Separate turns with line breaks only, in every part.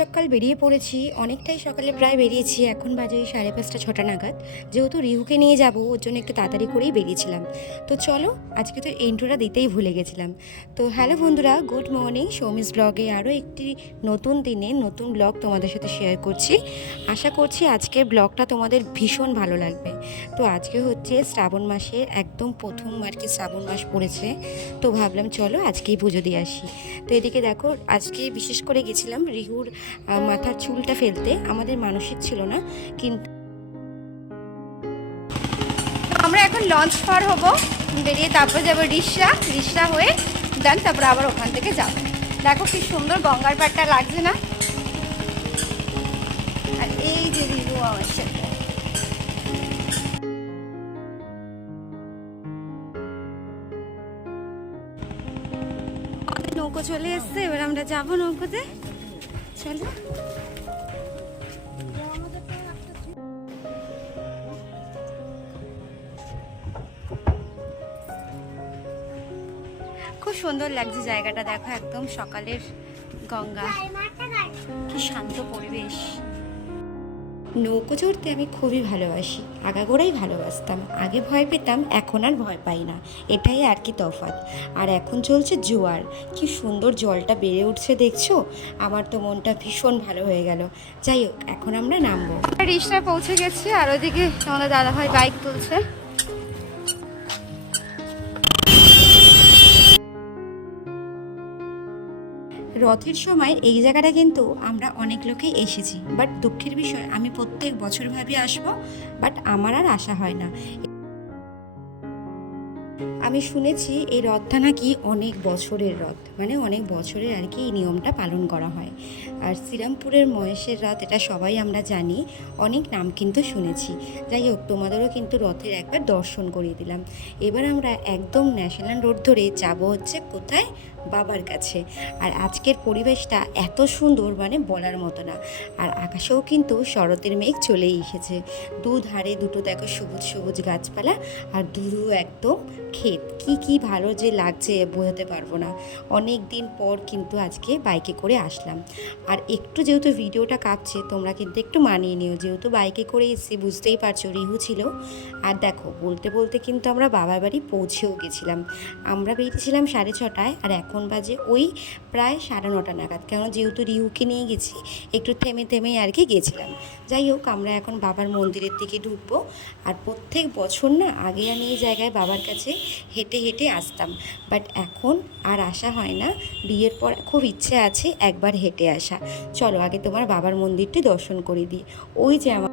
সকাল বেরিয়ে পড়েছি, অনেকটাই সকালে প্রায় বেরিয়েছি, এখন বাজে ওই সাড়ে পাঁচটা ছটা নাগাদ। যেহেতু রিহুকে নিয়ে যাব, ওর জন্য একটু তাড়াতাড়ি করেই বেরিয়েছিলাম। তো চলো, আজকে তো ইন্ট্রোটা দিতেই ভুলে গেছিলাম। তো হ্যালো বন্ধুরা গুড মর্নিং সৌমিস ব্লগে আরও একটি নতুন দিনে নতুন ব্লগ তোমাদের সাথে শেয়ার করছি। আশা করছি আজকের ব্লগটা তোমাদের ভীষণ ভালো লাগবে। তো আজকে হচ্ছে শ্রাবণ মাসের একদম প্রথম আর কি শ্রাবণ মাস পড়েছে। তো ভাবলাম চলো আজকেই পুজো দিয়ে আসি। তো এদিকে দেখো, আজকে বিশেষ করে গেছিলাম রিহুর মাথার চুলটা ফেলতে আমাদের মানসিক ছিল না, কিন্তু আমরা এখন লঞ্চ পার হব, বেরিয়ে তারপর যাব রিসা রিসা হয়ে দেন তারপর আবার ওখান থেকে যাব। দেখো কি সুন্দর গঙ্গার পাড়টা লাগছে না? আর এই যে সাথে আমাদের নৌকো চলে এসছে, এবার আমরা যাব নৌকোতে। চলো। খুব সুন্দর লাগছে জায়গাটা দেখো একদম সকালের গঙ্গা। কি শান্ত পরিবেশ। নৌকো চড়তে আমি খুবই ভালোবাসি। আগাগোড়াই ভালোবাসতাম। আগে ভয় পেতাম, এখন আর ভয় পাই না। এটাই আর কি তফাত আর এখন চলছে জোয়ার। কি সুন্দর জলটা বেড়ে উঠছে, দেখছ? আমার তো মনটা ভীষণ ভালো হয়ে গেল। যাই হোক, এখন আমরা নামবো। রিক্সা পৌঁছে গেছি আর ওদিকে আমাদের দাদাভাই বাইক তুলছে। রথের সময় এই জায়গাটা কিন্তু আমরা অনেক লোকেই এসেছি। বাট দুঃখের বিষয়, আমি প্রত্যেক বছর ভাবি আসব বাট আমার আর আশা হয় না। আমি শুনেছি এই রথটা নাকি অনেক বছরের রথ। মানে অনেক বছরের আর কি এই নিয়মটা পালন করা হয়। আর শ্রীরামপুরের মহেশের রথ, এটা সবাই আমরা জানি, অনেক নাম কিন্তু শুনেছি। যাই হোক, তোমাদেরও কিন্তু রথের একবার দর্শন করিয়ে দিলাম। এবার আমরা একদম ন্যাশনাল রোড ধরে যাব হচ্ছে কোথায়? বাবার কাছে। আর আজকের পরিবেশটা এত সুন্দর মানে বলার মতো না। আর আকাশেও কিন্তু শরতের মেঘ চলেই এসেছে। দুধারে দুটো দেখো সবুজ সবুজ গাছপালা আর দূরও একদম ক্ষেত। কি কি ভালো যে লাগছে বোঝাতে পারব না। অনেক দিন পর কিন্তু আজকে বাইকে করে আসলাম। আর একটু যেহেতু ভিডিওটা কাঁপছে, তোমরা কিন্তু একটু মানিয়ে নিও। যেহেতু বাইকে করে এসেছি, বুঝতেই পারছ, রিহু ছিল। আর দেখো, বলতে বলতে কিন্তু আমরা বাবার বাড়ি পৌঁছেও গেছিলাম। আমরা বেরিয়েছিলাম সাড়ে ছটায়, আর এখন বাজে ওই প্রায় সাড়ে নটা নাগাদ। কেন যেহেতু রিহুকে নিয়ে গেছি, একটু থেমে থেমেই আর কি গেছিলাম। যাই হোক, আমরা এখন বাবার মন্দিরের দিকে ঢুকবো। আর প্রত্যেক বছর না, আগে আমি এই জায়গায় বাবার কাছে হেঁটে হেঁটে আসতাম। বাট এখন আর আসা হয় না। বিয়ের পর খুব ইচ্ছে আছে একবার হেঁটে আসা। চলো আগে তোমার বাবার মন্দিরটি দর্শন করে দিই। ওই যে আমার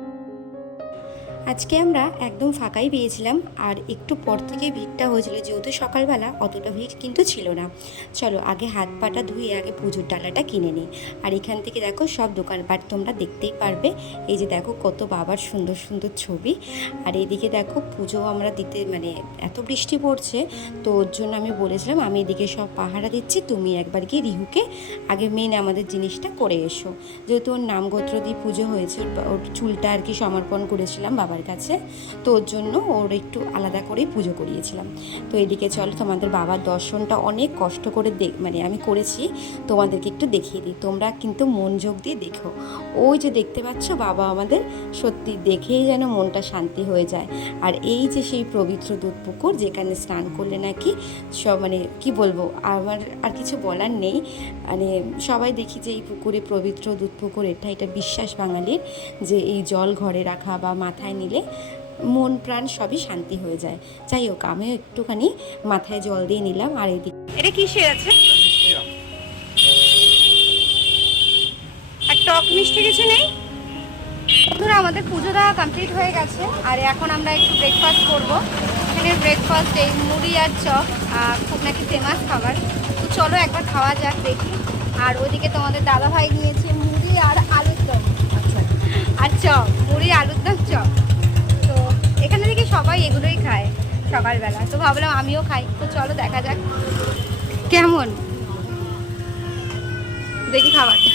আজকে আমরা একদম ফাঁকাই পেয়েছিলাম আর একটু পর থেকে ভিড়টা হয়েছিল, যেহেতু সকালবেলা অতটা ভিড় কিন্তু ছিল না। চলো আগে হাত পাটা ধুয়ে আগে পুজোর ডালাটা কিনে নিই। আর এখান থেকে দেখো সব দোকানপাট তোমরা দেখতেই পারবে। এই যে দেখো কত বাবার সুন্দর সুন্দর ছবি। আর এদিকে দেখো পুজো আমরা দিতে মানে এত বৃষ্টি পড়ছে, তো ওর জন্য আমি বলেছিলাম আমি এদিকে সব পাহারা দিচ্ছি, তুমি একবার গিয়ে রিহুকে আগে মেন আমাদের জিনিসটা করে এসো। যেহেতু ওর নাম গোত্র দিয়ে পুজো হয়েছে, ওর চুলটা আর কি সমর্পণ করেছিলাম বাবার কাছে। তো ওর জন্য ওর একটু আলাদা করেই পুজো করিয়েছিলাম। তো এদিকে চলো, তোমাদের বাবার দর্শনটা অনেক কষ্ট করে দেখ মানে আমি করেছি। তোমাদেরকে একটু দেখিয়ে দিই। তোমরা কিন্তু মনোযোগ দিয়ে দেখো। ওই যে দেখতে পাচ্ছ বাবা আমাদের সত্যি দেখেই যেন মনটা শান্তি হয়ে যায়। আর এই যে সেই পবিত্র দুধ পুকুর যেখানে স্নান করলে নাকি সব মানে কি বলব, আমার আর কিছু বলার নেই। মানে সবাই দেখি যে এই পুকুরে পবিত্র দুধ পুকুর, এটা এটা বিশ্বাস বাঙালির যে এই জল ঘরে রাখা বা মাথায় নিলে মন প্রাণ সবই শান্তি হয়ে যায়। যাই হোক আমিও একটুখানি মাথায় জল দিয়ে নিলাম আর এদিকে এটা কিসের আছে? আর টক মিষ্টি কিছু নেই? বন্ধুরা আমাদের পুজো দেওয়া কমপ্লিট হয়ে গেছে। আর এখন আমরা একটু ব্রেকফাস্ট করব। এখানে ব্রেকফাস্ট এই মুড়ি আর চপ খুব নাকি ফেমাস খাবার। তো চলো একবার খাওয়া যাক দেখি। আর ওইদিকে তোমাদের দাদা ভাই নিয়েছে মুড়ি আর আচ্ছা আর চপ, মুড়ি, আলুর দম, চপ। তো এখানে থেকে সবাই এগুলোই খায় সকালবেলা। তো ভাবলাম আমিও খাই। তো চলো দেখা যাক। কেমন? দেখি খাবারটা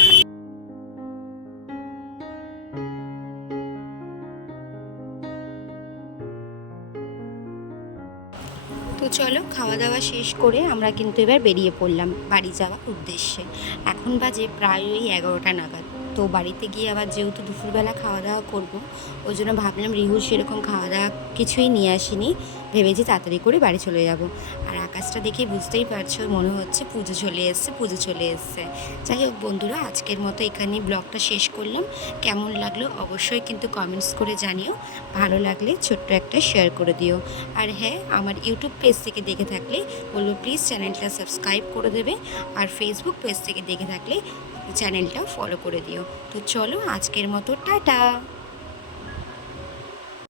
তো চলো, খাওয়া দাওয়া শেষ করে আমরা কিন্তু এবার বেরিয়ে পড়লাম বাড়ি যাওয়ার উদ্দেশ্যে। এখন বাজে প্রায় ওই এগারোটা নাগাদ। তো বাড়িতে গিয়ে আবার যেহেতু দুপুরবেলা খাওয়া দাওয়া করব, ওই জন্য ভাবলাম রিহু সেরকম খাওয়া দাওয়া কিছুই নিয়ে আসিনি। ভেবেছি তাড়াতাড়ি করে বাড়ি চলে যাব। আর আকাশটা দেখে বুঝতেই পারছ, মনে হচ্ছে পুজো চলে এসছে, পুজো চলে এসছে। যাই হোক বন্ধুরা, আজকের মতো এখানেই ব্লগটা শেষ করলাম। কেমন লাগল অবশ্যই কিন্তু কমেন্টস করে জানিও। ভালো লাগলে ছোট্ট একটা শেয়ার করে দিও। আর হ্যাঁ আমার ইউটিউব পেজ থেকে দেখে থাকলে বলব প্লিজ চ্যানেলটা সাবস্ক্রাইব করে দেবে। আর ফেসবুক পেজ থেকে দেখে থাকলে চ্যানেলটা ফলো করে দিও। তো চলো আজকের মতো টাটা!